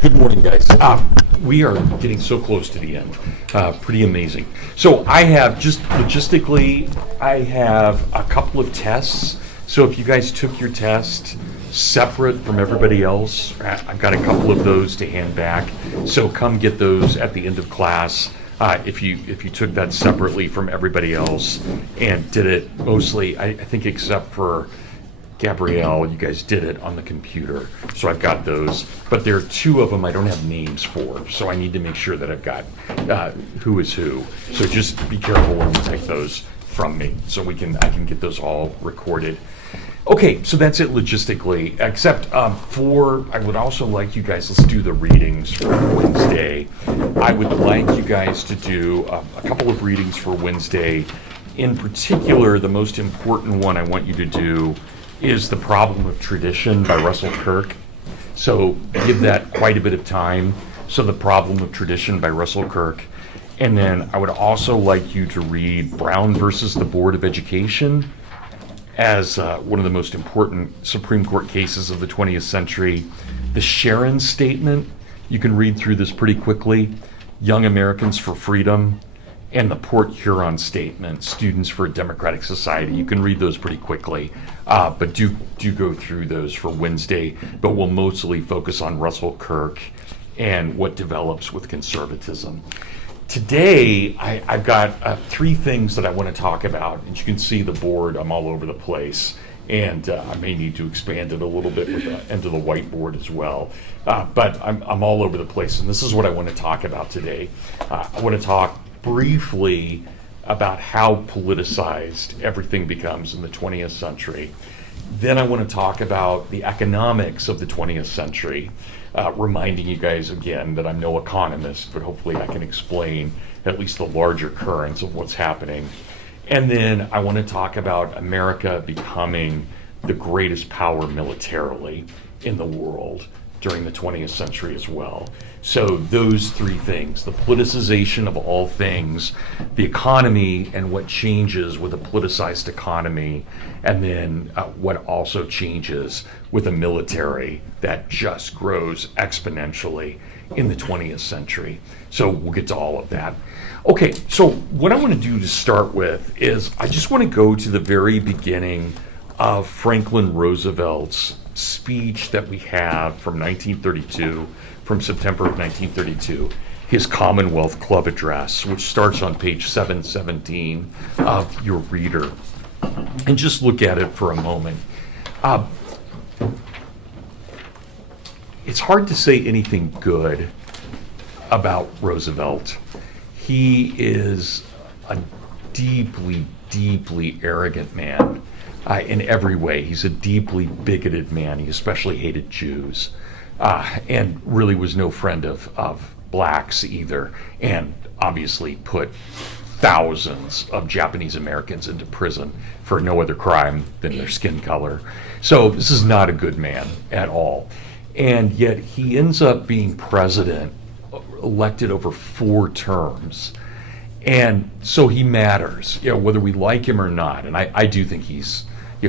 Good morning, guys. We are getting so close to the end. Pretty amazing. So I have, just logistically, I have a couple of tests. So if you guys took your test separate from everybody else, I've got a couple of those to hand back. So come get those at the end of class. If you took that separately from everybody else and did it mostly, I think except for Gabrielle, you guys did it on the computer, so I've got those. But there are two of them I don't have names for, so I need to make sure that I've got who is who. So just be careful when you take those from me, so I can get those all recorded. Okay, so that's it logistically, except I would also like you guys, let's do the readings for Wednesday. I would like you guys to do a couple of readings for Wednesday. In particular, the most important one I want you to do is The Problem of Tradition by Russell Kirk. So give that quite a bit of time. So The Problem of Tradition by Russell Kirk. And then I would also like you to read Brown versus the Board of Education as one of the most important Supreme Court cases of the 20th century. The Sharon Statement, you can read through this pretty quickly. Young Americans for Freedom, and the Port Huron Statement, Students for a Democratic Society. You can read those pretty quickly, but do go through those for Wednesday, but we'll mostly focus on Russell Kirk and what develops with conservatism. Today, I've got three things that I want to talk about, and you can see the board, I'm all over the place, and I may need to expand it a little bit with the end of the whiteboard as well, but I'm all over the place, and this is what I want to talk about today. I want to talk briefly about how politicized everything becomes in the 20th century. Then I want to talk about the economics of the 20th century, reminding you guys again that I'm no economist, but hopefully I can explain at least the larger currents of what's happening. And then I want to talk about America becoming the greatest power militarily in the world during the 20th century as well. So those three things, the politicization of all things, the economy and what changes with a politicized economy, and then what also changes with a military that just grows exponentially in the 20th century. So we'll get to all of that. Okay, so what I want to do to start with is I just want to go to the very beginning of Franklin Roosevelt's speech that we have from 1932, from September of 1932, his Commonwealth Club address, which starts on page 717 of your reader. And just look at it for a moment. It's hard to say anything good about Roosevelt. He is a deeply, deeply arrogant man. In every way. He's a deeply bigoted man. He especially hated Jews, and really was no friend of blacks either, and obviously put thousands of Japanese Americans into prison for no other crime than their skin color. So this is not a good man at all. And yet he ends up being president, elected over 4 terms. And so he matters, whether we like him or not. And I do think he's,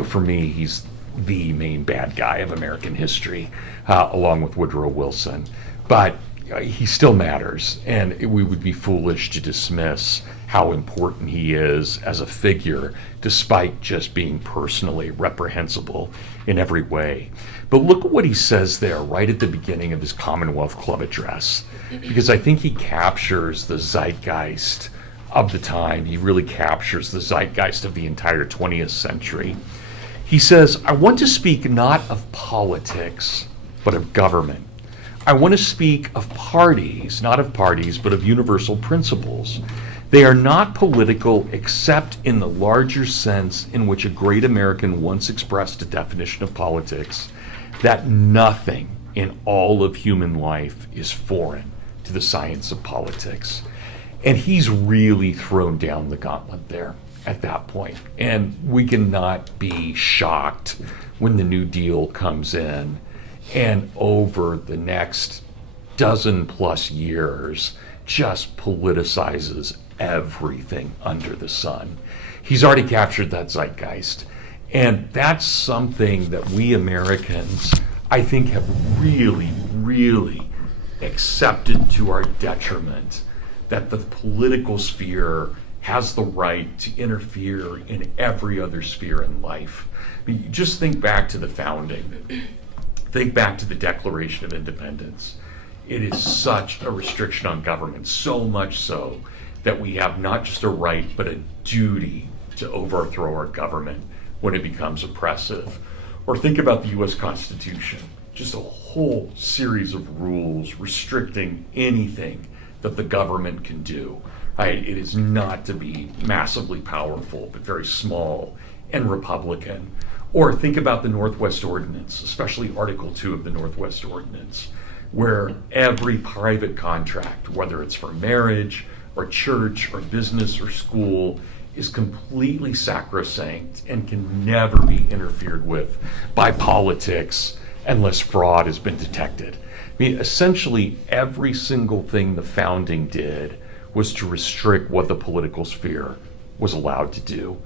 for me, he's the main bad guy of American history, along with Woodrow Wilson. But he still matters, and we would be foolish to dismiss how important he is as a figure, despite just being personally reprehensible in every way. But look at what he says there right at the beginning of his Commonwealth Club address, because I think he captures the zeitgeist of the time. He really captures the zeitgeist of the entire 20th century. He says, I want to speak not of politics, but of government. I want to speak of parties, not of parties, but of universal principles. They are not political except in the larger sense in which a great American once expressed a definition of politics, that nothing in all of human life is foreign to the science of politics. And he's really thrown down the gauntlet there at that point. And we cannot be shocked when the New Deal comes in and over the next dozen plus years just politicizes everything under the sun. He's already captured that zeitgeist. And that's something that we Americans, I think, have really, really accepted to our detriment that the political sphere has the right to interfere in every other sphere in life. I mean, just think back to the founding, think back to the Declaration of Independence. It is such a restriction on government, so much so that we have not just a right, but a duty to overthrow our government when it becomes oppressive. Or think about the US Constitution, just a whole series of rules restricting anything that the government can do. Right? It is not to be massively powerful, but very small and Republican. Or think about the Northwest Ordinance, especially Article 2 of the Northwest Ordinance, where every private contract, whether it's for marriage or church or business or school, is completely sacrosanct and can never be interfered with by politics unless fraud has been detected. I mean, essentially, every single thing the founding did was to restrict what the political sphere was allowed to do.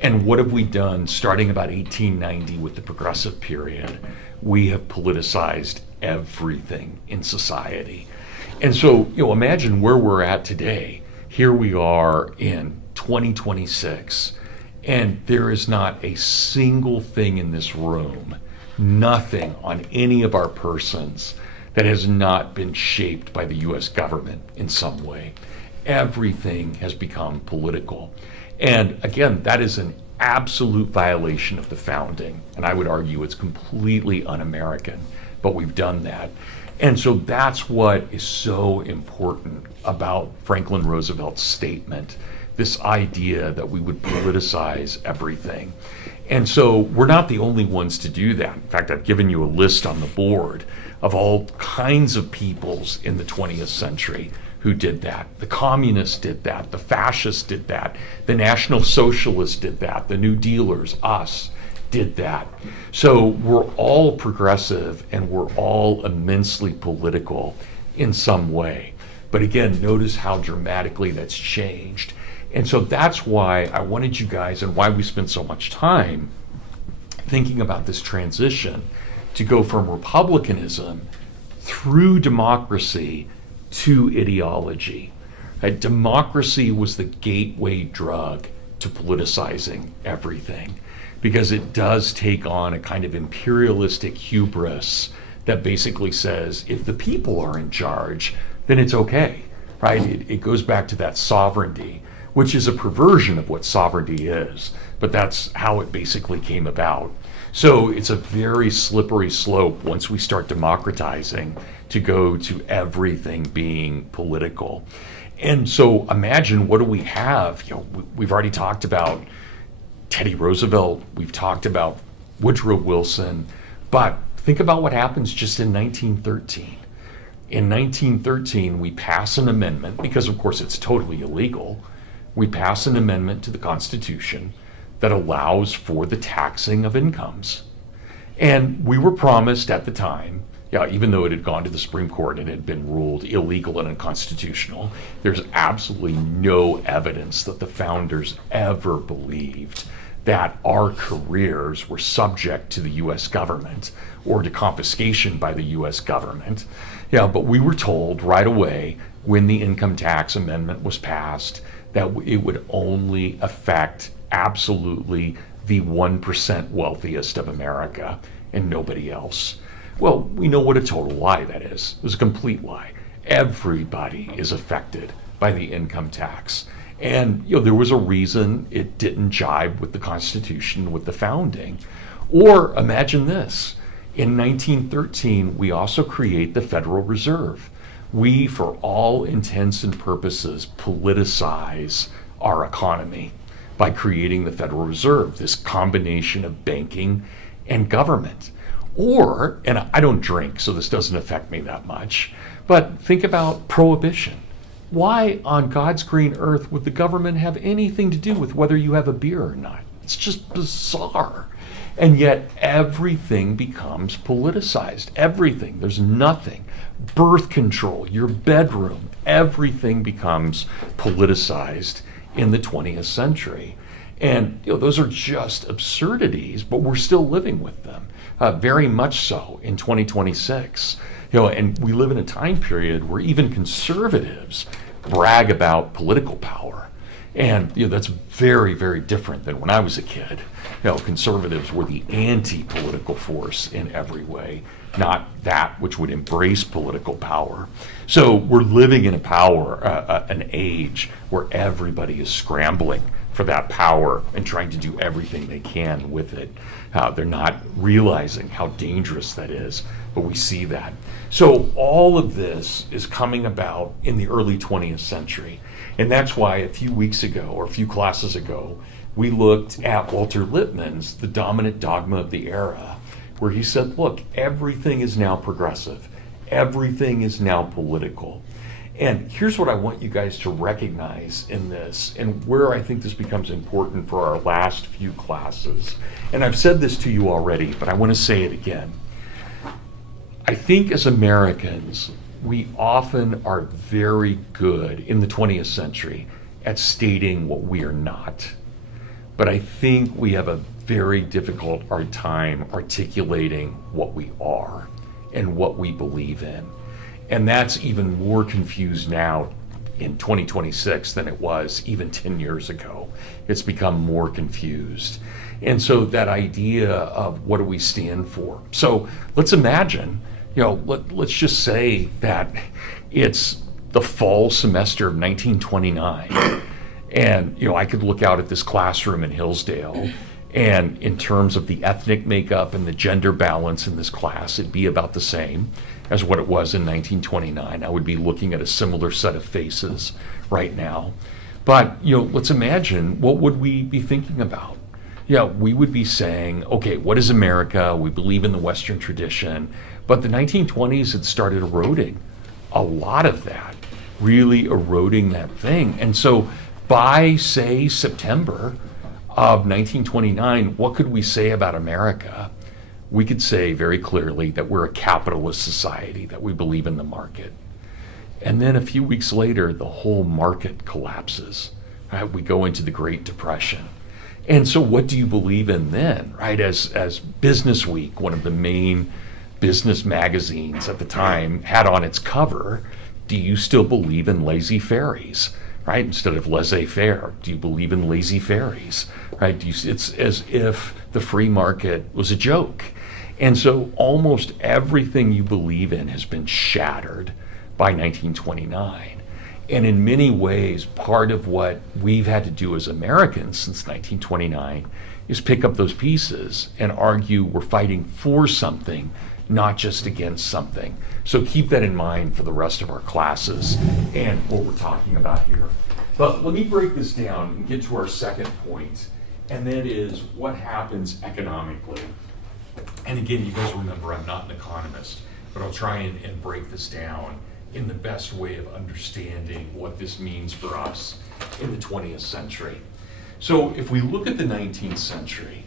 And what have we done starting about 1890 with the progressive period? We have politicized everything in society. And so, imagine where we're at today. Here we are in 2026, and there is not a single thing in this room, nothing on any of our persons that has not been shaped by the US government in some way. Everything has become political. And again, that is an absolute violation of the founding. And I would argue it's completely un-American, but we've done that. And so that's what is so important about Franklin Roosevelt's statement, this idea that we would politicize everything. And so we're not the only ones to do that. In fact, I've given you a list on the board of all kinds of peoples in the 20th century who did that. The communists did that, the fascists did that, the National Socialists did that, the New Dealers, us, did that. So we're all progressive and we're all immensely political in some way. But again, notice how dramatically that's changed. And so that's why I wanted you guys, and why we spent so much time thinking about this transition to go from republicanism through democracy to ideology. Democracy was the gateway drug to politicizing everything, because it does take on a kind of imperialistic hubris that basically says if the people are in charge, then it's okay, right? It goes back to that sovereignty, which is a perversion of what sovereignty is, but that's how it basically came about. So it's a very slippery slope once we start democratizing to go to everything being political. And so imagine, what do we have? We've already talked about Teddy Roosevelt, we've talked about Woodrow Wilson, but think about what happens just in 1913. In 1913, we pass an amendment, because of course it's totally illegal. We pass an amendment to the Constitution that allows for the taxing of incomes. And we were promised at the time, even though it had gone to the Supreme Court and had been ruled illegal and unconstitutional, there's absolutely no evidence that the founders ever believed that our careers were subject to the US government or to confiscation by the US government. But we were told right away when the income tax amendment was passed that it would only affect absolutely the 1% wealthiest of America and nobody else. Well, we know what a total lie that is. It was a complete lie. Everybody is affected by the income tax. And there was a reason it didn't jibe with the Constitution, with the founding. Or imagine this. In 1913, we also create the Federal Reserve. We, for all intents and purposes, politicize our economy by creating the Federal Reserve, this combination of banking and government. Or, and I don't drink, so this doesn't affect me that much, but think about prohibition. Why on God's green earth would the government have anything to do with whether you have a beer or not? It's just bizarre. And yet everything becomes politicized. Everything. There's nothing. Birth control, your bedroom, everything becomes politicized in the 20th century. And those are just absurdities, but we're still living with them, very much so in 2026. And we live in a time period where even conservatives brag about political power. And that's very, very different than when I was a kid. Conservatives were the anti-political force in every way, not that which would embrace political power. So we're living in an age where everybody is scrambling for that power and trying to do everything they can with it. They're not realizing how dangerous that is, but we see that. So all of this is coming about in the early 20th century. And that's why a few weeks ago, or a few classes ago, we looked at Walter Lippmann's The Dominant Dogma of the Era, where he said, look, everything is now progressive. Everything is now political. And here's what I want you guys to recognize in this, and where I think this becomes important for our last few classes. And I've said this to you already, but I want to say it again. I think as Americans, we often are very good in the 20th century at stating what we are not. But I think we have a very difficult hard time articulating what we are and what we believe in. And that's even more confused now in 2026 than it was even 10 years ago. It's become more confused. And so that idea of what do we stand for? So let's imagine, let's just say that it's the fall semester of 1929. And, I could look out at this classroom in Hillsdale, and in terms of the ethnic makeup and the gender balance in this class, it'd be about the same as what it was in 1929. I would be looking at a similar set of faces right now. But, let's imagine, what would we be thinking about? We would be saying, okay, what is America? We believe in the Western tradition. But the 1920s had started eroding a lot of that, really eroding that thing. And so by, say, September of 1929, what could we say about America? We could say very clearly that we're a capitalist society, that we believe in the market. And then a few weeks later, the whole market collapses. Right? We go into the Great Depression. And so what do you believe in then? Right? As Business Week, one of the main business magazines at the time, had on its cover, do you still believe in laissez-fairies? Right? Instead of laissez-faire, do you believe in lazy fairies? Right? It's as if the free market was a joke. And so almost everything you believe in has been shattered by 1929. And in many ways, part of what we've had to do as Americans since 1929 is pick up those pieces and argue we're fighting for something, not just against something. So keep that in mind for the rest of our classes and what we're talking about here. But let me break this down and get to our second point, and that is what happens economically. And again, you guys remember I'm not an economist, but I'll try and break this down in the best way of understanding what this means for us in the 20th century. So if we look at the 19th century,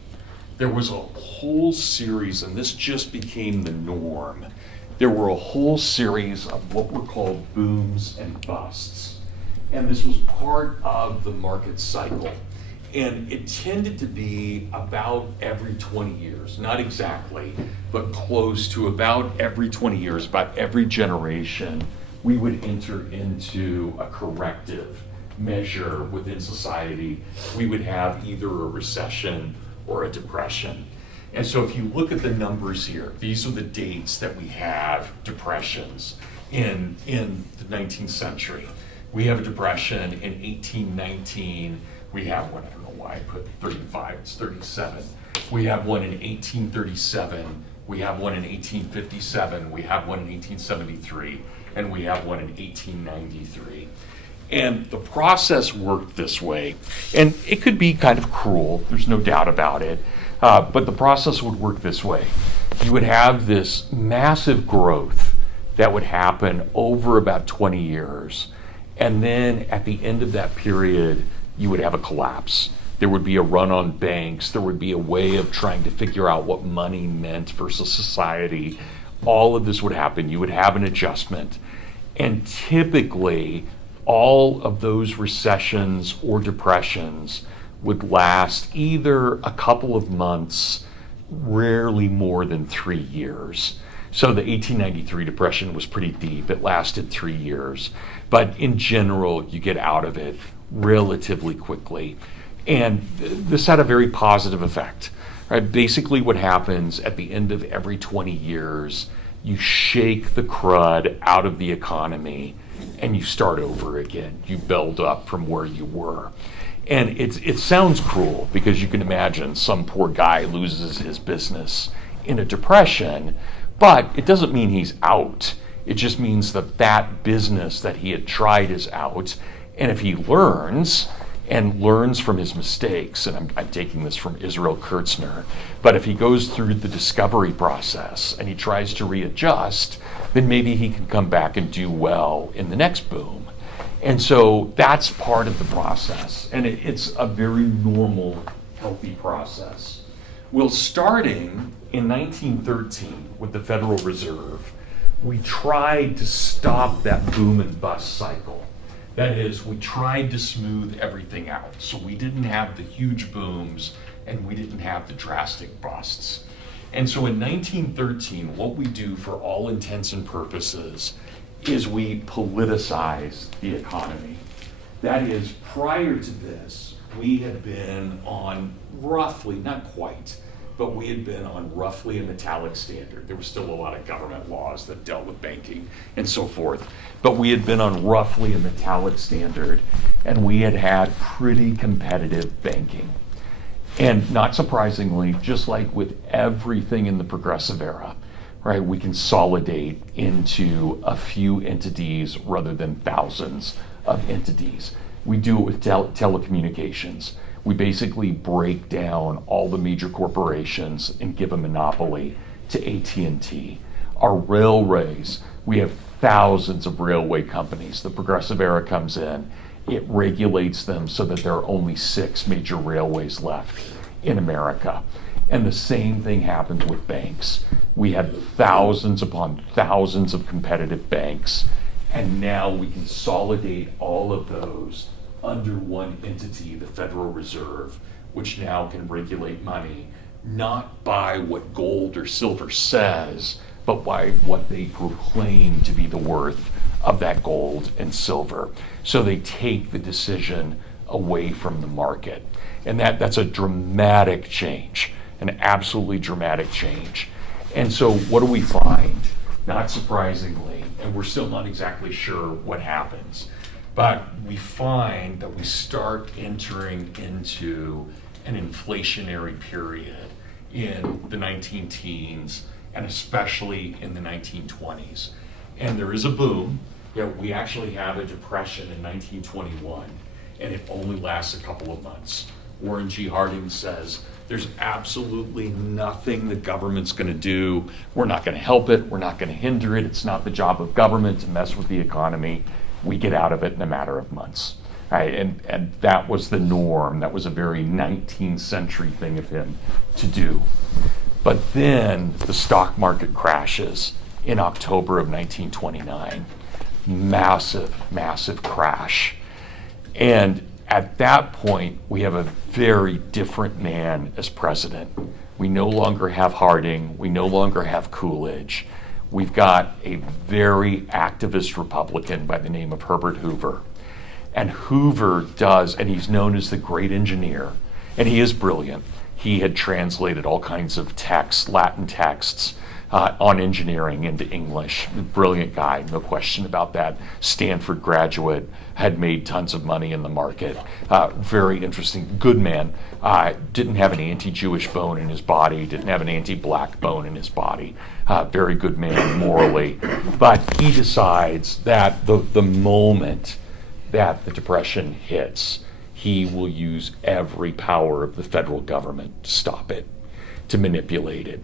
there was a whole series, and this just became the norm. There were a whole series of what were called booms and busts. And this was part of the market cycle. And it tended to be about every 20 years, not exactly, but close to about every 20 years, about every generation, we would enter into a corrective measure within society. We would have either a recession or a depression. And so if you look at the numbers here, these are the dates that we have depressions in the 19th century. We have a depression in 1819. We have one, I don't know why I put 35, it's 37. We have one in 1837. We have one in 1857. We have one in 1873. And we have one in 1893. And the process worked this way. And it could be kind of cruel, there's no doubt about it. But the process would work this way. You would have this massive growth that would happen over about 20 years. And then at the end of that period, you would have a collapse. There would be a run on banks. There would be a way of trying to figure out what money meant versus society. All of this would happen. You would have an adjustment. And typically, all of those recessions or depressions would last either a couple of months, rarely more than 3 years. So the 1893 depression was pretty deep. It lasted 3 years. But in general, you get out of it relatively quickly. And this had a very positive effect. Right? Basically, what happens at the end of every 20 years, you shake the crud out of the economy and you start over again. You build up from where you were. And it sounds cruel because you can imagine some poor guy loses his business in a depression, but it doesn't mean he's out. It just means that that business that he had tried is out. And if he learns from his mistakes, and I'm taking this from Israel Kurtzner, but if he goes through the discovery process and he tries to readjust, then maybe he can come back and do well in the next boom. And so that's part of the process, and it's a very normal, healthy process. Well, starting in 1913 with the Federal Reserve, we tried to stop that boom and bust cycle. That is, we tried to smooth everything out. So we didn't have the huge booms and we didn't have the drastic busts. And so in 1913, what we do for all intents and purposes is we politicize the economy. That is, prior to this, we had been on roughly, not quite, but we had been on roughly a metallic standard. There was still a lot of government laws that dealt with banking and so forth, but we had been on roughly a metallic standard, and we had had pretty competitive banking. And not surprisingly, just like with everything in the progressive era, right, we consolidate into a few entities rather than thousands of entities. We do it with telecommunications. We basically break down all the major corporations and give a monopoly to AT&T. Our railways, we have thousands of railway companies. The progressive era comes in, it regulates them so that there are only 6 major railways left in America. And the same thing happens with banks. We have thousands upon thousands of competitive banks, and now we consolidate all of those under one entity, the Federal Reserve, which now can regulate money, not by what gold or silver says, but by what they proclaim to be the worth of that gold and silver. So they take the decision away from the market. And that's a dramatic change, an absolutely dramatic change. And so what do we find? Not surprisingly, and we're still not exactly sure what happens, but we find that we start entering into an inflationary period in the 19-teens and especially in the 1920s. And there is a boom. Yeah, we actually have a depression in 1921, and it only lasts a couple of months. Warren G. Harding says, there's absolutely nothing the government's going to do. We're not going to help it. We're not going to hinder it. It's not the job of government to mess with the economy. We get out of it in a matter of months. Right? And that was the norm. That was a very 19th century thing of him to do. But then the stock market crashes in October of 1929. Massive, massive crash. And at that point, we have a very different man as president. We no longer have Harding. We no longer have Coolidge. We've got a very activist Republican by the name of Herbert Hoover. And Hoover does, and he's known as the great engineer, and he is brilliant. He had translated all kinds of texts, Latin texts, on engineering into English. Brilliant guy, no question about that. Stanford graduate, had made tons of money in the market. Very interesting, good man. Didn't have an anti-Jewish bone in his body, didn't have an anti-black bone in his body. Very good man morally. But he decides that the moment that the Depression hits, he will use every power of the federal government to stop it, to manipulate it.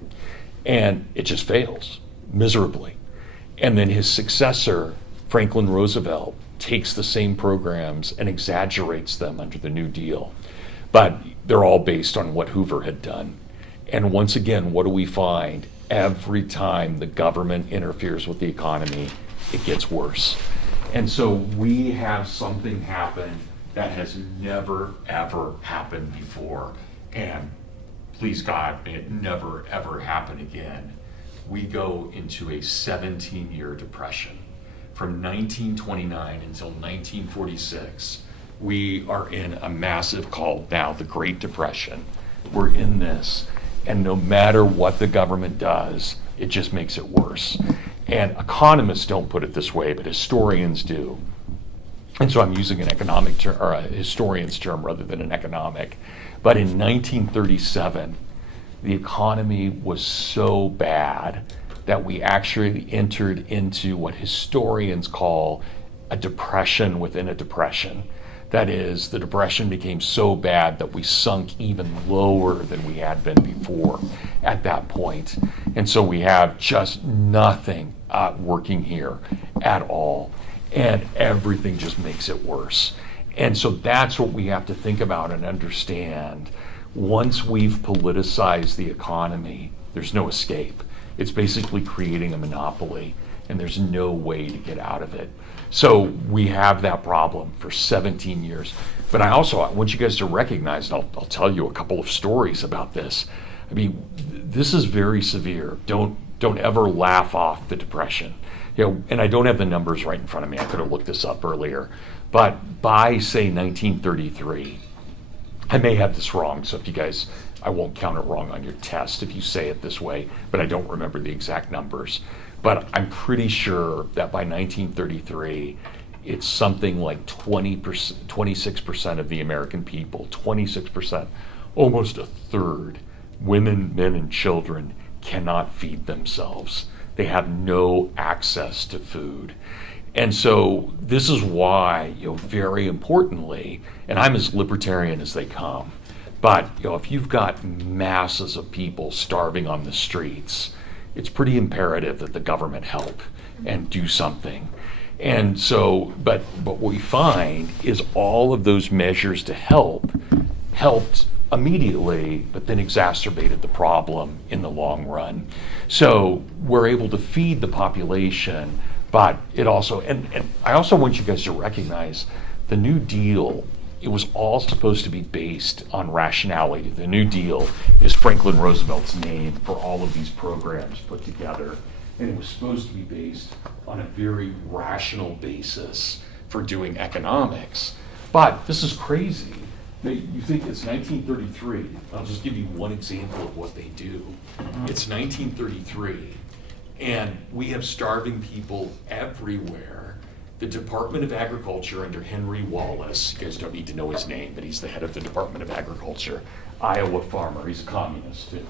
And it just fails miserably. And then his successor, Franklin Roosevelt, takes the same programs and exaggerates them under the New Deal. But they're all based on what Hoover had done. And once again, what do we find? Every time the government interferes with the economy, it gets worse. And so we have something happen that has never, ever happened before. And please God, may it never, ever happen again. we go into a 17-year depression. From 1929 until 1946, we are in a massive, called now the Great Depression. We're in this, and no matter what the government does, it just makes it worse. And economists don't put it this way, but historians do. And so I'm using an economic term, or a historian's term rather than an economic. But in 1937, the economy was so bad that we actually entered into what historians call a depression within a depression. That is, the depression became so bad that we sunk even lower than we had been before at that point. And so we have just nothing working here at all. And everything just makes it worse. And so that's what we have to think about and understand. Once we've politicized the economy, there's no escape. It's basically creating a monopoly, and there's no way to get out of it. So we have that problem for 17 years. But I want you guys to recognize, and I'll tell you a couple of stories about this. I mean, this is very severe. Don't ever laugh off the depression. And I don't have the numbers right in front of me. I could have looked this up earlier. But by, say, 1933, I may have this wrong, so if you guys, I won't count it wrong on your test if you say it this way, but I don't remember the exact numbers. But I'm pretty sure that by 1933, it's something like 26% of the American people, 26%, almost a third, women, men, and children cannot feed themselves. They have no access to food. And so this is why, very importantly, and I'm as libertarian as they come, but if you've got masses of people starving on the streets, it's pretty imperative that the government help and do something. And so, but what we find is all of those measures to help helped immediately, but then exacerbated the problem in the long run. So we're able to feed the population, but it also, and I also want you guys to recognize the New Deal, it was all supposed to be based on rationality. The New Deal is Franklin Roosevelt's name for all of these programs put together. And it was supposed to be based on a very rational basis for doing economics. But this is crazy. You think it's 1933. I'll just give you one example of what they do. It's 1933, and we have starving people everywhere. The Department of Agriculture under Henry Wallace, you guys don't need to know his name, but he's the head of the Department of Agriculture, Iowa farmer, he's a communist too.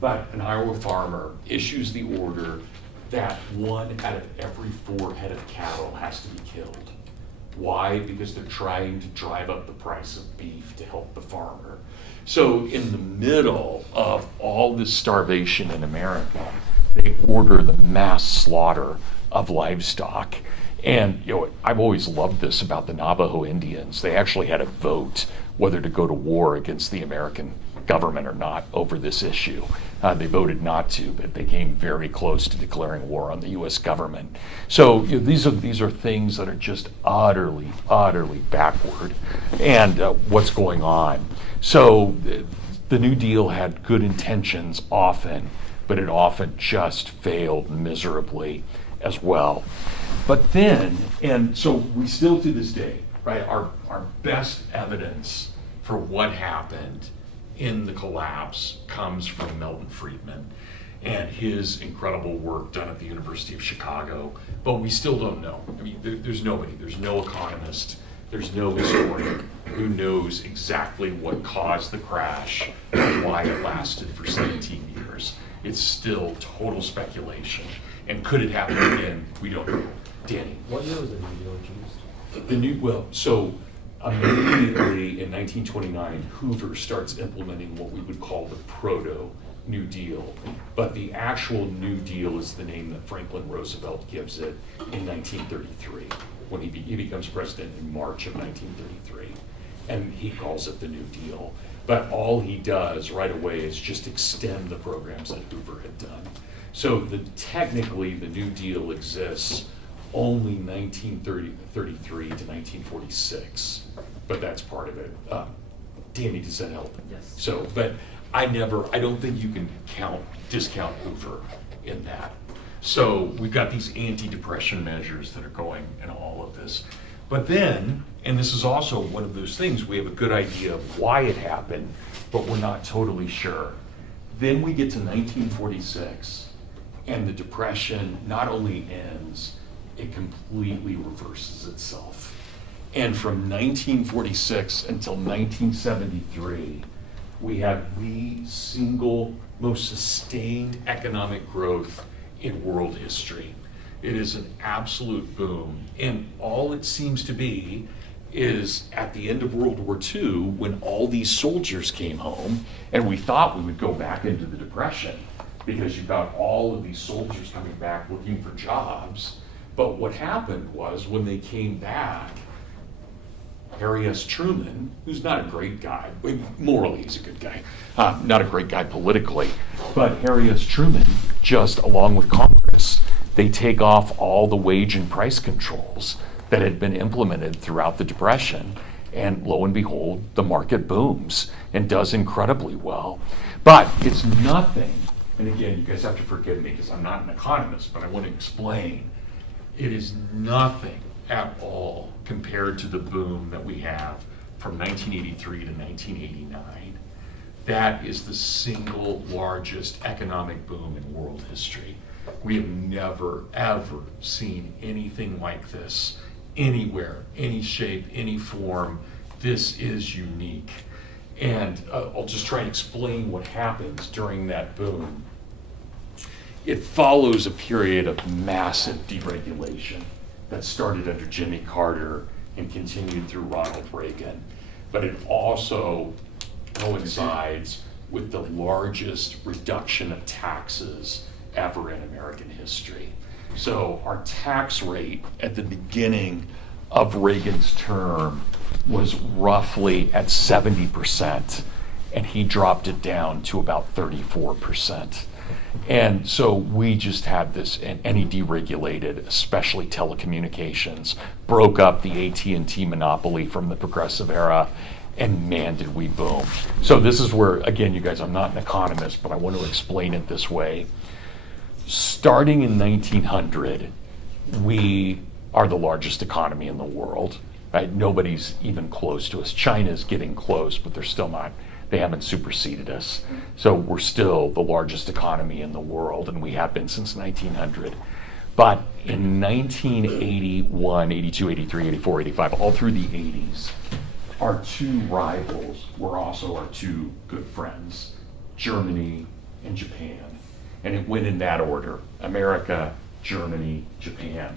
But an Iowa farmer issues the order that 1 out of every 4 head of cattle has to be killed. Why? Because they're trying to drive up the price of beef to help the farmer. So in the middle of all this starvation in America, they order the mass slaughter of livestock. And I've always loved this about the Navajo Indians. They actually had a vote whether to go to war against the American government or not over this issue. They voted not to, but they came very close to declaring war on the U.S. government. So these are things that are just utterly backward. And what's going on? So the New Deal had good intentions often, but it often just failed miserably as well. But then, and so we still to this day, right, our best evidence for what happened in the collapse comes from Milton Friedman and his incredible work done at the University of Chicago. But we still don't know. I mean, there's nobody, there's no economist, there's no historian who knows exactly what caused the crash and why it lasted for 17 years. It's still total speculation. And could it happen again? We don't know. Danny. What year was the New Deal introduced? So immediately in 1929, Hoover starts implementing what we would call the proto-New Deal. But the actual New Deal is the name that Franklin Roosevelt gives it in 1933, when he becomes president in March of 1933. And he calls it the New Deal. But all he does right away is just extend the programs that Hoover had done. So technically, the New Deal exists only 1933 to 1946, but that's part of it. Danny, does that help? Yes. So, but I don't think you can discount Hoover in that. So we've got these anti-depression measures that are going in all of this. But then, and this is also one of those things, we have a good idea of why it happened, but we're not totally sure. Then we get to 1946, and the Depression not only ends, it completely reverses itself. And from 1946 until 1973, we have the single most sustained economic growth in world history. It is an absolute boom. And all it seems to be is at the end of World War II, when all these soldiers came home, and we thought we would go back into the Depression because you've got all of these soldiers coming back looking for jobs. But what happened was when they came back, Harry S. Truman, who's not a great guy, morally he's a good guy, not a great guy politically, but Harry S. Truman, just along with Congress, they take off all the wage and price controls that had been implemented throughout the Depression, and lo and behold, the market booms and does incredibly well. But it's nothing, and again, you guys have to forgive me because I'm not an economist, but I want to explain, it is nothing at all compared to the boom that we have from 1983 to 1989. That is the single largest economic boom in world history. We have never, ever seen anything like this anywhere, any shape, any form. This is unique. And I'll just try and explain what happens during that boom. It follows a period of massive deregulation that started under Jimmy Carter and continued through Ronald Reagan. But it also coincides with the largest reduction of taxes ever in American history. So our tax rate at the beginning of Reagan's term was roughly at 70%, and he dropped it down to about 34%. And so we just had this, and he deregulated, especially telecommunications, broke up the AT&T monopoly from the Progressive era, and man, did we boom. So this is where, again, you guys, I'm not an economist, but I want to explain it this way. Starting in 1900, we are the largest economy in the world. Right? Nobody's even close to us. China's getting close, but they're still not. They haven't superseded us. So we're still the largest economy in the world, and we have been since 1900. But in 1981, 82, 83, 84, 85, all through the 80s, our two rivals were also our two good friends, Germany and Japan. And it went in that order: America, Germany, Japan.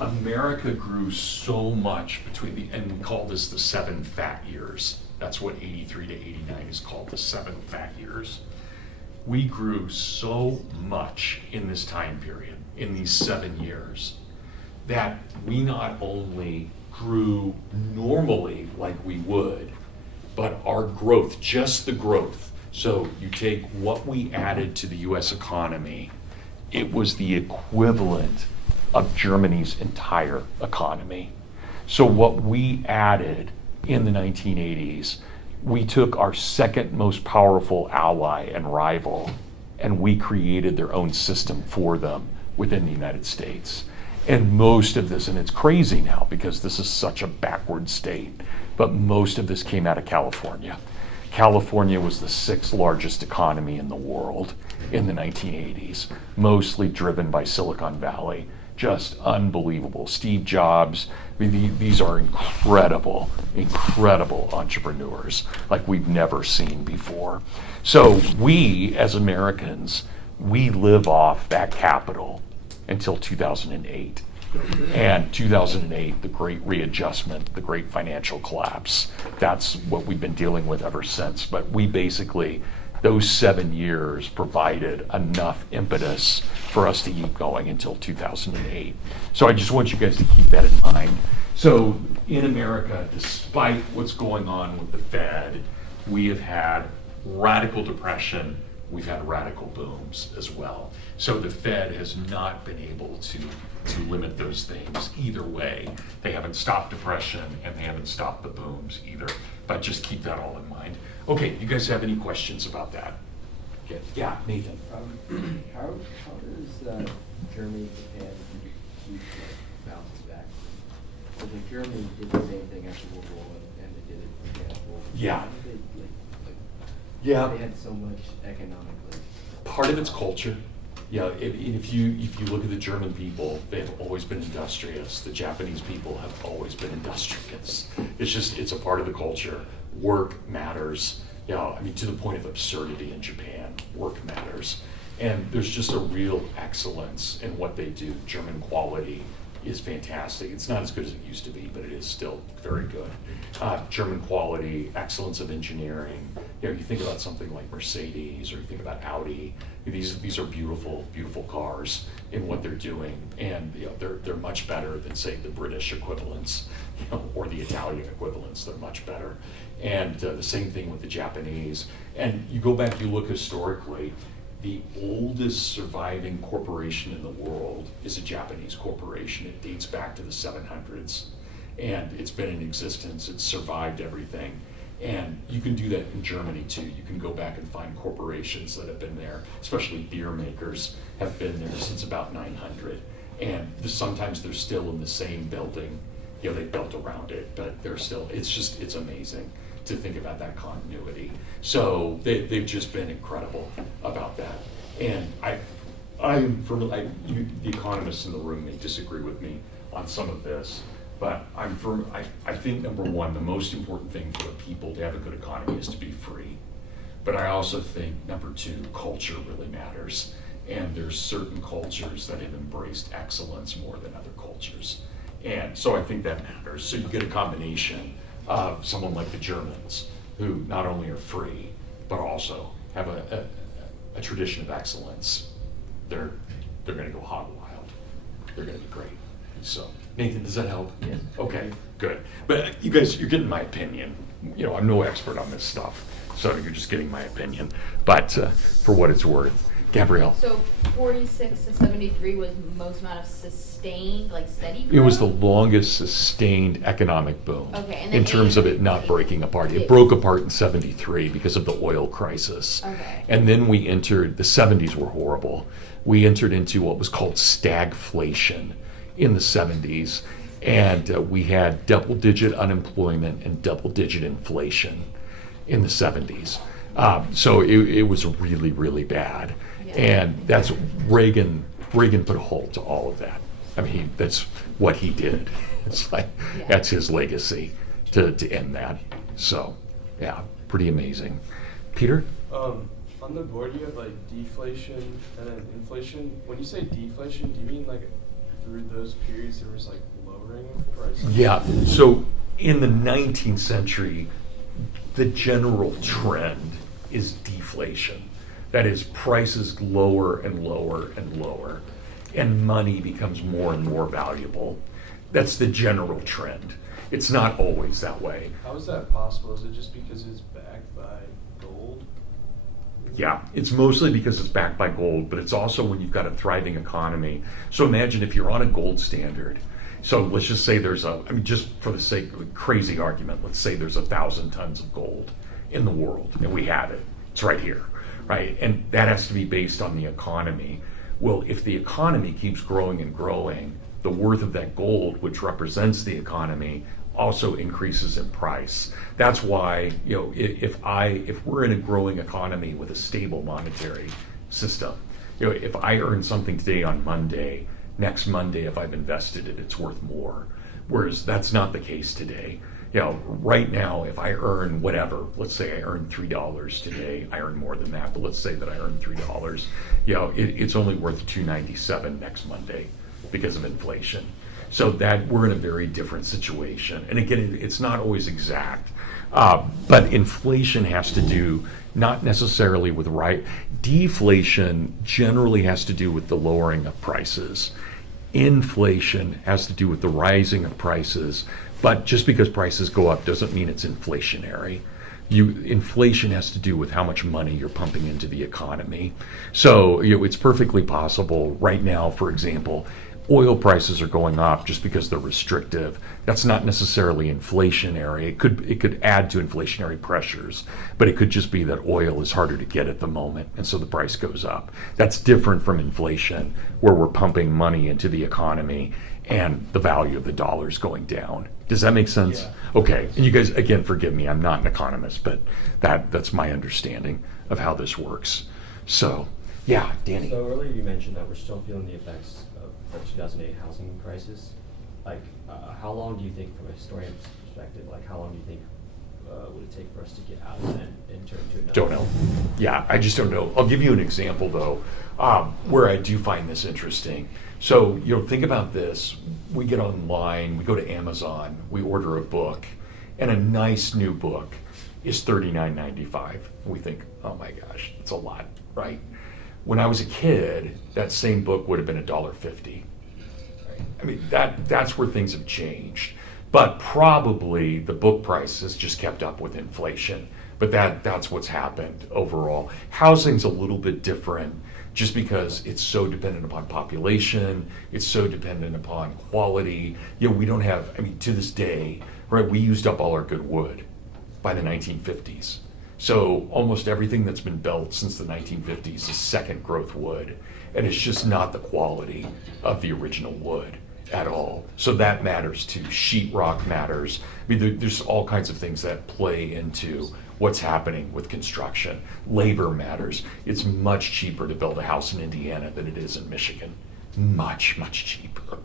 America grew so much and we call this the 7 fat years. That's what 83 to 89 is called, the 7 fat years. We grew so much in this time period, in these 7 years, that we not only grew normally like we would, but our growth, just the growth. So you take what we added to the US economy, it was the equivalent of Germany's entire economy. So what we added in the 1980s, we took our second most powerful ally and rival, and we created their own system for them within the United States. And most of this, and it's crazy now because this is such a backward state, but most of this came out of California. California was the 6th largest economy in the world in the 1980s, mostly driven by Silicon Valley. Just unbelievable. Steve Jobs, these are incredible, incredible entrepreneurs like we've never seen before. So we, as Americans, we live off that capital until 2008. And 2008, the great readjustment, the great financial collapse, that's what we've been dealing with ever since. But we basically, those 7 years provided enough impetus for us to keep going until 2008. So I just want you guys to keep that in mind. So in America, despite what's going on with the Fed, we have had radical depression, we've had radical booms as well. So the Fed has not been able to limit those things either way. They haven't stopped depression and they haven't stopped the booms either. But just keep that all in mind. Okay, you guys have any questions about that? Yeah, Nathan. How does Germany, Japan keep bounces back? Because like Germany did the same thing after World War I, and they did it again after World War II. Yeah. How did they Yeah. they had so much economic Part of it's culture. Yeah, if you look at the German people, they've always been industrious. The Japanese people have always been industrious. It's a part of the culture. Work matters. I mean, to the point of absurdity in Japan, work matters. And there's just a real excellence in what they do. German quality is fantastic. It's not as good as it used to be, but it is still very good. German quality, excellence of engineering. You think about something like Mercedes, or you think about Audi. These are beautiful, beautiful cars in what they're doing, and they're much better than, say, the British equivalents, or the Italian equivalents. They're much better. And the same thing with the Japanese. And you go back, you look historically. The oldest surviving corporation in the world is a Japanese corporation. It dates back to the 700s, and it's been in existence. It's survived everything. And you can do that in Germany too. You can go back and find corporations that have been there, especially beer makers have been there since about 900. And sometimes they're still in the same building. They built around it, but they're still, it's amazing to think about that continuity. So they've just been incredible about that. And the economists in the room may disagree with me on some of this, but I think number one, the most important thing for the people to have a good economy is to be free. But I also think number two, culture really matters. And there's certain cultures that have embraced excellence more than other cultures. And so I think that matters. So you get a combination of someone like the Germans, who not only are free, but also have a tradition of excellence. They're going to go hog wild. They're going to be great. So, Nathan, does that help? Yes. Okay, good. But you guys, you're getting my opinion. I'm no expert on this stuff, so you're just getting my opinion. But for what it's worth. Gabrielle. So 46 to 73 was most amount of sustained, like steady growth? It was the longest sustained economic boom. Okay, and then in terms of it not breaking apart. It broke apart in 73 because of the oil crisis. Okay. And then we entered, the 70s were horrible. We entered into what was called stagflation in the 70s. And we had double-digit unemployment and double-digit inflation in the 70s. So it was really, really bad. Yeah. And that's Reagan put a halt to all of that. I mean, that's what he did. It's like, Yeah. that's his legacy to end that. So, yeah, pretty amazing. Peter? On the board, you have like deflation and then inflation. When you say deflation, do you mean like through those periods there was like lowering of prices? Yeah, so in the 19th century, the general trend is deflation. That is, prices lower and lower and lower, and money becomes more and more valuable. That's the general trend. It's not always that way. How is that possible? Is it just because it's backed by gold? Yeah, it's mostly because it's backed by gold, but it's also when you've got a thriving economy. So imagine if you're on a gold standard. So let's just say just for the sake of a crazy argument, let's say there's 1,000 tons of gold in the world, and we have it. It's right here, right? And that has to be based on the economy. Well, if the economy keeps growing and growing, the worth of that gold, which represents the economy, also increases in price. That's why, if we're in a growing economy with a stable monetary system, if I earn something today on Monday, next Monday, if I've invested it, it's worth more. Whereas that's not the case today. Right now, if I earn whatever, let's say I earn $3 today, I earn more than that, but let's say that I earn $3, it's only worth $2.97 next Monday because of inflation. So that we're in a very different situation. And again, it's not always exact, but inflation has to do not necessarily with deflation generally has to do with the lowering of prices. Inflation has to do with the rising of prices, but just because prices go up doesn't mean it's inflationary. Inflation has to do with how much money you're pumping into the economy. So it's perfectly possible right now, for example, oil prices are going up just because they're restrictive. That's not necessarily inflationary. It could add to inflationary pressures, but it could just be that oil is harder to get at the moment, and so the price goes up. That's different from inflation, where we're pumping money into the economy and the value of the dollar is going down. Does that make sense? Yeah. Okay. And you guys, again, forgive me, I'm not an economist, but that's my understanding of how this works. So, yeah, Danny. So earlier you mentioned that we're still feeling the effects of the 2008 housing crisis. Like, how long do you think, from a historian's perspective, like how long do you think would it take for us to get out of that and turn to another? Don't know. Yeah, I just don't know. I'll give you an example, though, where I do find this interesting. So, think about this. We get online, we go to Amazon, we order a book, and a nice new book is $39.95. We think, oh my gosh, that's a lot, right? When I was a kid, that same book would have been $1.50. Right? I mean, that's where things have changed. But probably the book price has just kept up with inflation. But that's what's happened overall. Housing's a little bit different just because it's so dependent upon population, it's so dependent upon quality. We don't have, to this day, right, we used up all our good wood by the 1950s. So almost everything that's been built since the 1950s is second growth wood, and it's just not the quality of the original wood at all. So that matters too. Sheetrock matters. There's all kinds of things that play into what's happening with construction. Labor matters. It's much cheaper to build a house in Indiana than it is in Michigan. Much, much cheaper.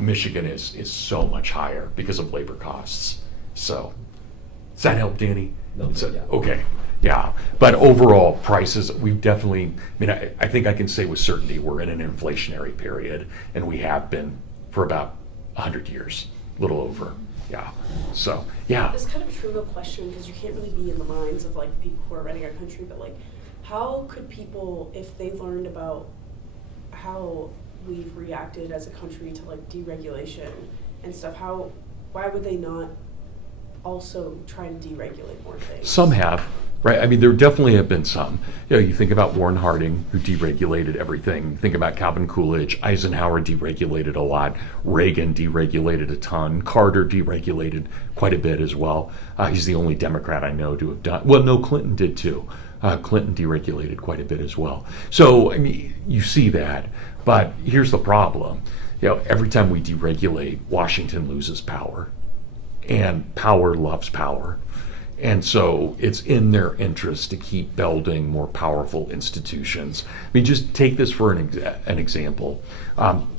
Michigan is so much higher because of labor costs. So, does that help, Danny? No, yeah. Okay, yeah. But overall, prices, we've definitely, I think I can say with certainty we're in an inflationary period, and we have been for about 100 years, a little over. Yeah. So, yeah. It's kind of a trivial question because you can't really be in the minds of like people who are running our country, but like, how could people, if they learned about how we've reacted as a country to like deregulation and stuff, why would they not also try to deregulate more things? Some have, right? There definitely have been some. You think about Warren Harding, who deregulated everything. You think about Calvin Coolidge. Eisenhower deregulated a lot. Reagan deregulated a ton. Carter deregulated quite a bit as well. He's the only Democrat I know to have done. Well, no, Clinton did too. Clinton deregulated quite a bit as well. So, you see that. But here's the problem. Every time we deregulate, Washington loses power. And power loves power. And so it's in their interest to keep building more powerful institutions. Just take this for an example.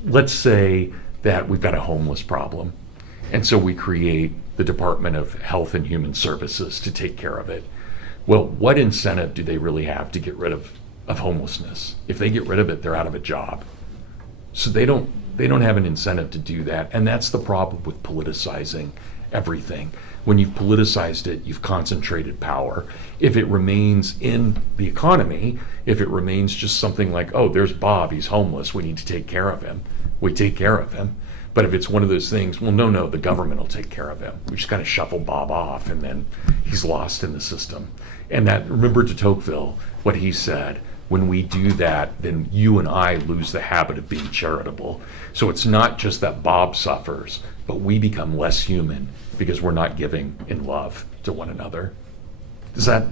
Let's say that we've got a homeless problem. And so we create the Department of Health and Human Services to take care of it. Well, what incentive do they really have to get rid of homelessness? If they get rid of it, they're out of a job. So they don't have an incentive to do that. And that's the problem with politicizing everything. When you've politicized it, you've concentrated power. If it remains in the economy, if it remains just something like, oh, there's Bob, he's homeless, we need to take care of him, we take care of him. But if it's one of those things, well, no, the government will take care of him. We just got to shuffle Bob off, and then he's lost in the system. And remember de Tocqueville, what he said, when we do that, then you and I lose the habit of being charitable. So it's not just that Bob suffers, but we become less human because we're not giving in love to one another. Is that?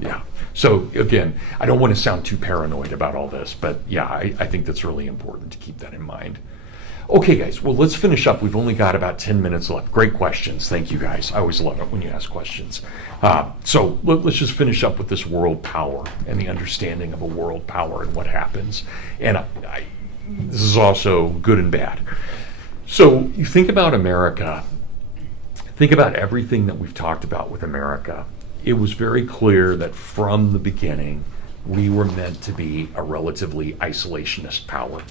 Yeah. So again, I don't want to sound too paranoid about all this, but yeah, I think that's really important to keep that in mind. Okay, guys, well, let's finish up. We've only got about 10 minutes left. Great questions. Thank you, guys. I always love it when you ask questions. So let's just finish up with this world power and the understanding of a world power and what happens. And this is also good and bad. So you think about America, think about everything that we've talked about with America. It was very clear that from the beginning, we were meant to be a relatively isolationist power.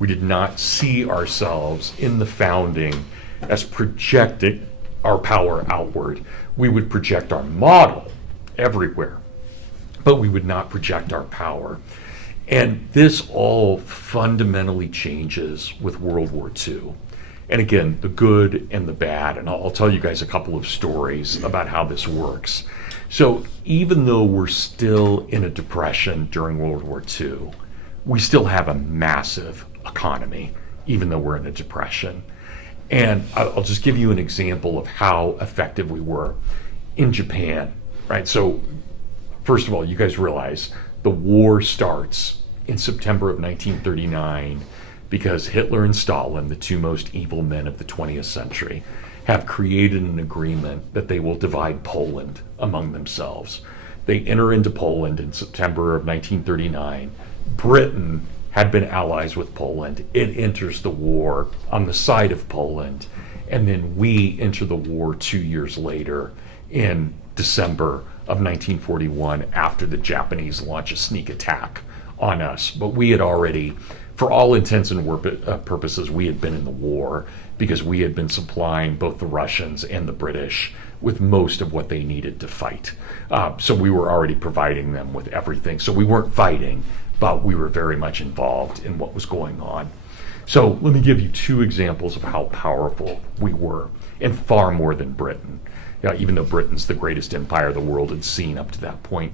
We did not see ourselves in the founding as projecting our power outward. We would project our model everywhere, but we would not project our power. And this all fundamentally changes with World War II. And again, the good and the bad, and I'll tell you guys a couple of stories about how this works. So even though we're still in a depression during World War II, we still have a massive economy even though we're in a depression. And I'll just give you an example of how effective we were in Japan, right? So first of all, you guys realize the war starts in September of 1939 because Hitler and Stalin, the two most evil men of the 20th century, have created an agreement that they will divide Poland among themselves. They enter into Poland in September of 1939. Britain had been allies with Poland. It enters the war on the side of Poland. And then we enter the war 2 years later in December of 1941 after the Japanese launch a sneak attack on us. But we had already, for all intents and purposes, we had been in the war because we had been supplying both the Russians and the British with most of what they needed to fight. So we were already providing them with everything. So we weren't fighting, but we were very much involved in what was going on. So let me give you two examples of how powerful we were, and far more than Britain, even though Britain's the greatest empire the world had seen up to that point.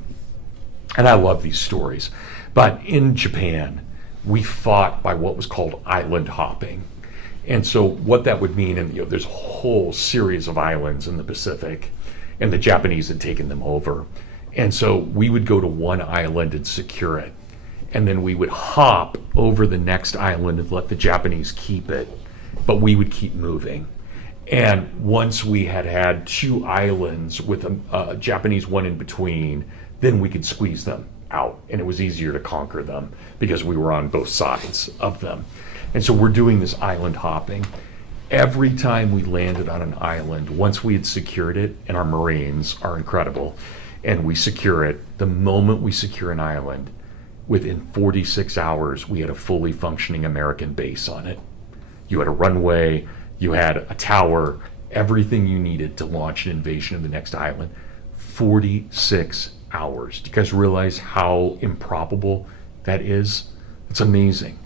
And I love these stories. But in Japan, we fought by what was called island hopping. And so what that would mean, and there's a whole series of islands in the Pacific, and the Japanese had taken them over. And so we would go to one island and secure it. And then we would hop over the next island and let the Japanese keep it, but we would keep moving. And once we had two islands with a Japanese one in between, then we could squeeze them out, and it was easier to conquer them because we were on both sides of them. And so we're doing this island hopping. Every time we landed on an island, once we had secured it, and our Marines are incredible, and we secure it, the moment we secure an island, within 46 hours, we had a fully functioning American base on it. You had a runway, you had a tower, everything you needed to launch an invasion of the next island. 46 hours. Do you guys realize how improbable that is? It's amazing.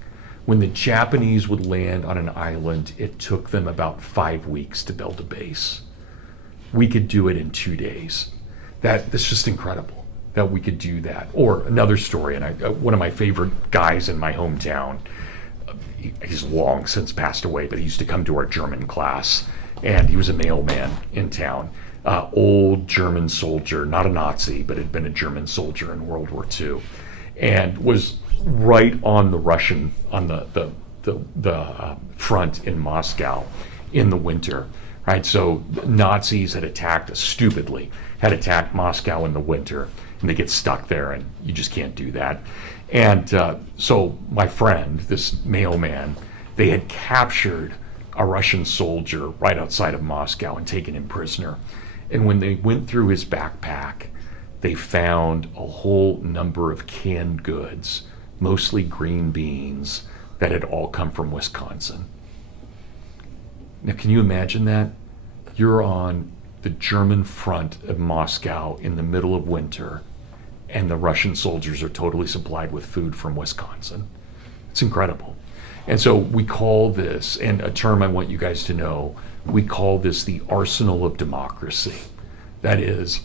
When the Japanese would land on an island, it took them about 5 weeks to build a base. We could do it in 2 days. That's just incredible that we could do that. Or another story, and one of my favorite guys in my hometown, he's long since passed away, but he used to come to our German class, and he was a mailman in town. Old German soldier, not a Nazi, but had been a German soldier in World War II, and was right on the Russian, on the front in Moscow in the winter. Right, so Nazis had attacked Moscow in the winter, and they get stuck there, and you just can't do that. And so my friend, this mailman, they had captured a Russian soldier right outside of Moscow and taken him prisoner. And when they went through his backpack, they found a whole number of canned goods, mostly green beans, that had all come from Wisconsin. Now, can you imagine that? You're on the German front of Moscow in the middle of winter, and the Russian soldiers are totally supplied with food from Wisconsin. It's incredible. And so we call this, and a term I want you guys to know, we call this the arsenal of democracy. That is,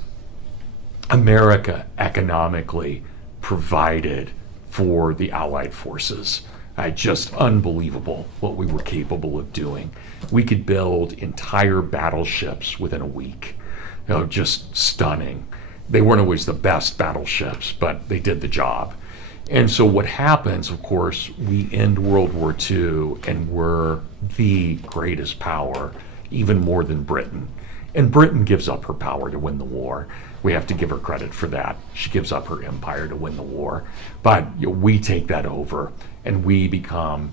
America economically provided for the Allied forces. Just unbelievable what we were capable of doing. We could build entire battleships within a week. Just stunning. They weren't always the best battleships, but they did the job. And so what happens, of course, we end World War II, and we're the greatest power, even more than Britain. And Britain gives up her power to win the war. We have to give her credit for that. She gives up her empire to win the war. But we take that over, and we become,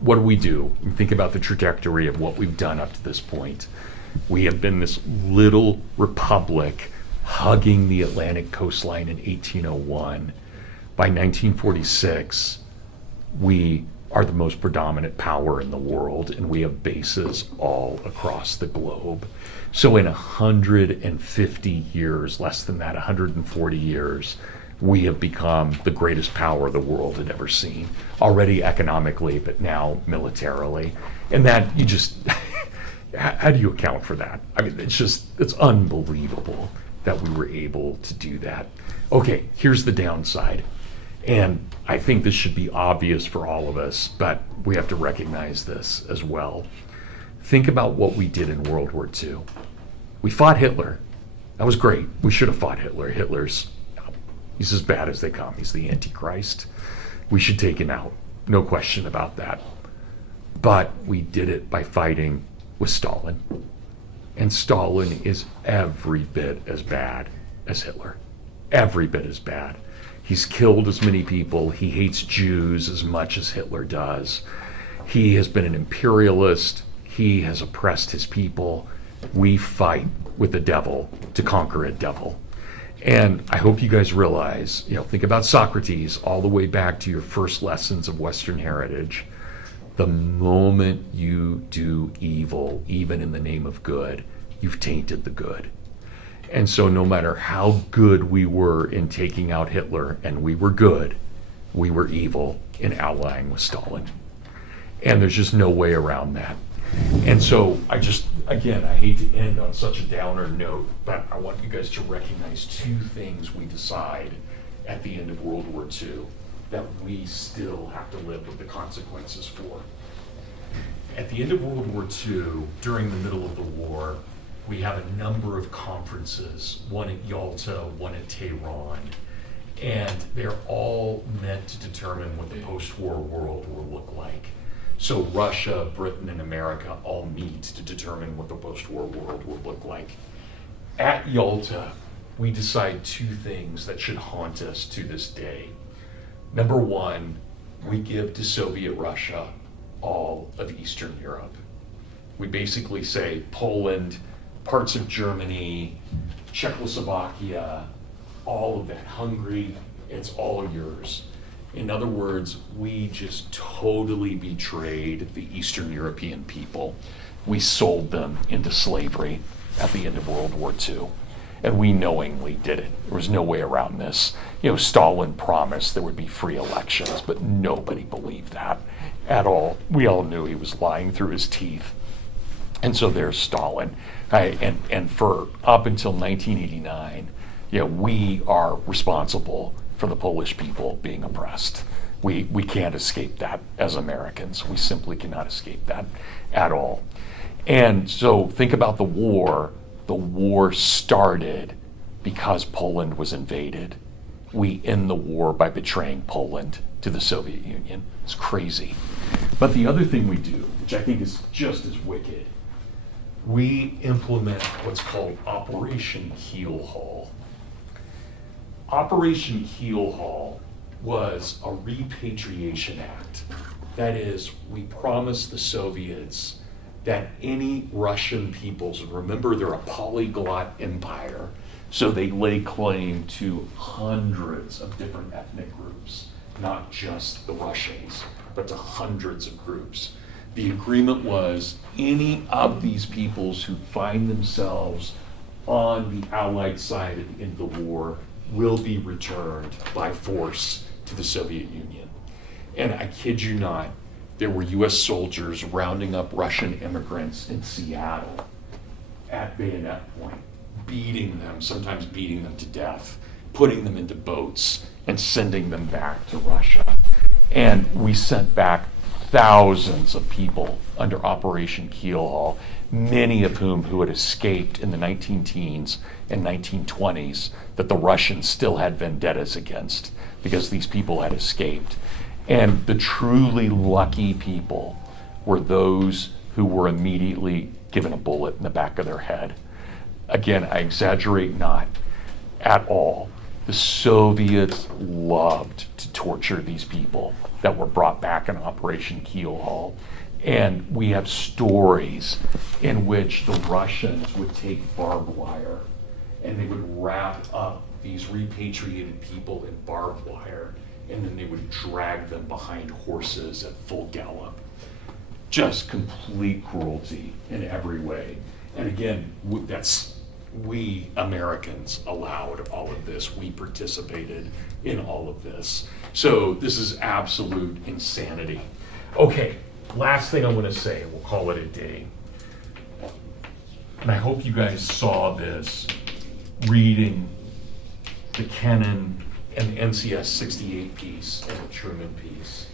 what do? We think about the trajectory of what we've done up to this point. We have been this little republic hugging the Atlantic coastline in 1801. By 1946, we are the most predominant power in the world, and we have bases all across the globe. So in 150 years, less than that, 140 years, we have become the greatest power the world had ever seen, already economically, but now militarily. And that, you just, how do you account for that? I mean, it's unbelievable that we were able to do that. Okay, here's the downside. And I think this should be obvious for all of us, but we have to recognize this as well. Think about what we did in World War II. We fought Hitler. That was great. We should have fought Hitler. He's as bad as they come. He's the Antichrist. We should take him out. No question about that. But we did it by fighting with Stalin. And Stalin is every bit as bad as Hitler. Every bit as bad. He's killed as many people. He hates Jews as much as Hitler does. He has been an imperialist. He has oppressed his people. We fight with the devil to conquer a devil. And I hope you guys realize, think about Socrates all the way back to your first lessons of Western heritage. The moment you do evil, even in the name of good, you've tainted the good. And so no matter how good we were in taking out Hitler, and we were good, we were evil in allying with Stalin. And there's just no way around that. And so I hate to end on such a downer note, but I want you guys to recognize two things we decide at the end of World War II that we still have to live with the consequences for. At the end of World War II, during the middle of the war, we have a number of conferences, one at Yalta, one at Tehran, and they're all meant to determine what the post-war world will look like. So Russia, Britain, and America all meet to determine what the post-war world will look like. At Yalta, we decide two things that should haunt us to this day. Number one, we give to Soviet Russia all of Eastern Europe. We basically say Poland, parts of Germany, Czechoslovakia, all of that, Hungary, it's all yours. In other words, we just totally betrayed the Eastern European people. We sold them into slavery at the end of World War II. And we knowingly did it. There was no way around this. Stalin promised there would be free elections, but nobody believed that at all. We all knew he was lying through his teeth. And so there's Stalin. And for up until 1989, we are responsible for the Polish people being oppressed. We can't escape that as Americans. We simply cannot escape that at all. And so think about the war. The war started because Poland was invaded. We end the war by betraying Poland to the Soviet Union. It's crazy. But the other thing we do, which I think is just as wicked, we implement what's called Operation Keel Haul. Operation Keel Haul was a repatriation act. That is, we promised the Soviets that any Russian peoples, remember they're a polyglot empire, so they lay claim to hundreds of different ethnic groups, not just the Russians, but to hundreds of groups. The agreement was any of these peoples who find themselves on the Allied side at the end of the war will be returned by force to the Soviet Union. And I kid you not, there were US soldiers rounding up Russian immigrants in Seattle at bayonet point, beating them, sometimes beating them to death, putting them into boats and sending them back to Russia. And we sent back thousands of people under Operation Keel Haul, many of whom who had escaped in the 19-teens and 1920s that the Russians still had vendettas against because these people had escaped. And the truly lucky people were those who were immediately given a bullet in the back of their head. Again, I exaggerate not at all. The Soviets loved to torture these people that were brought back in Operation Keel Haul. And we have stories in which the Russians would take barbed wire and they would wrap up these repatriated people in barbed wire, and then they would drag them behind horses at full gallop. Just complete cruelty in every way. And again, we Americans allowed all of this. We participated in all of this. So this is absolute insanity. Okay, last thing I want to say, we'll call it a day. And I hope you guys saw this reading the Kennan and the NCS 68 piece and the Truman piece.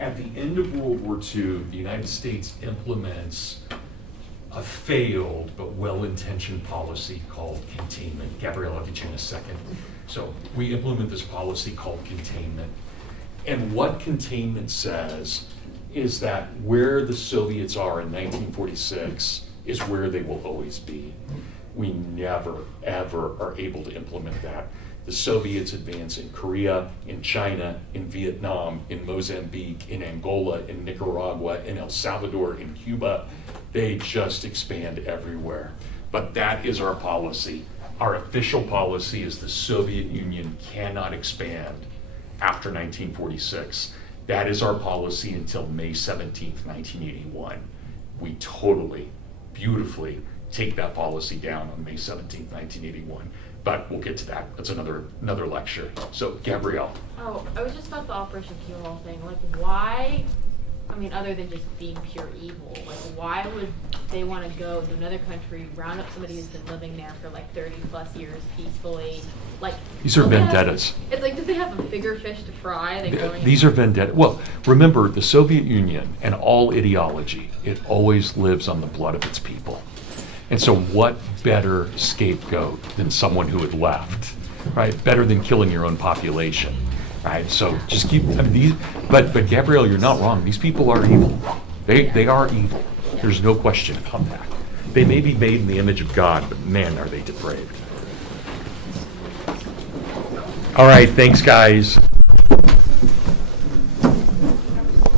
At the end of World War II, the United States implements a failed but well-intentioned policy called containment. Gabrielle, I'll get you in a second. So we implement this policy called containment. And what containment says is that where the Soviets are in 1946 is where they will always be. We never, ever are able to implement that. The Soviets advance in Korea, in China, in Vietnam, in Mozambique, in Angola, in Nicaragua, in El Salvador, in Cuba. They just expand everywhere. But that is our policy. Our official policy is the Soviet Union cannot expand after 1946. That is our policy until May 17th, 1981. We totally, beautifully take that policy down on May 17th, 1981. But we'll get to that. That's another lecture. So, Gabrielle. Oh, I was just about the Operation Cure-All thing. Like, why, I mean, other than just being pure evil, like, why would they want to go to another country, round up somebody who's been living there for like 30 plus years peacefully? Like, These are don't they have- vendettas. It's like, do they have a bigger fish to fry than going? These are vendetta. Well, remember, the Soviet Union and all ideology, it always lives on the blood of its people. And so what better scapegoat than someone who had left, right? Better than killing your own population, right? So just keep, I mean, these, but Gabrielle, you're not wrong. These people are evil. They are evil. There's no question about that. They may be made in the image of God, but man, are they depraved. All right, thanks, guys.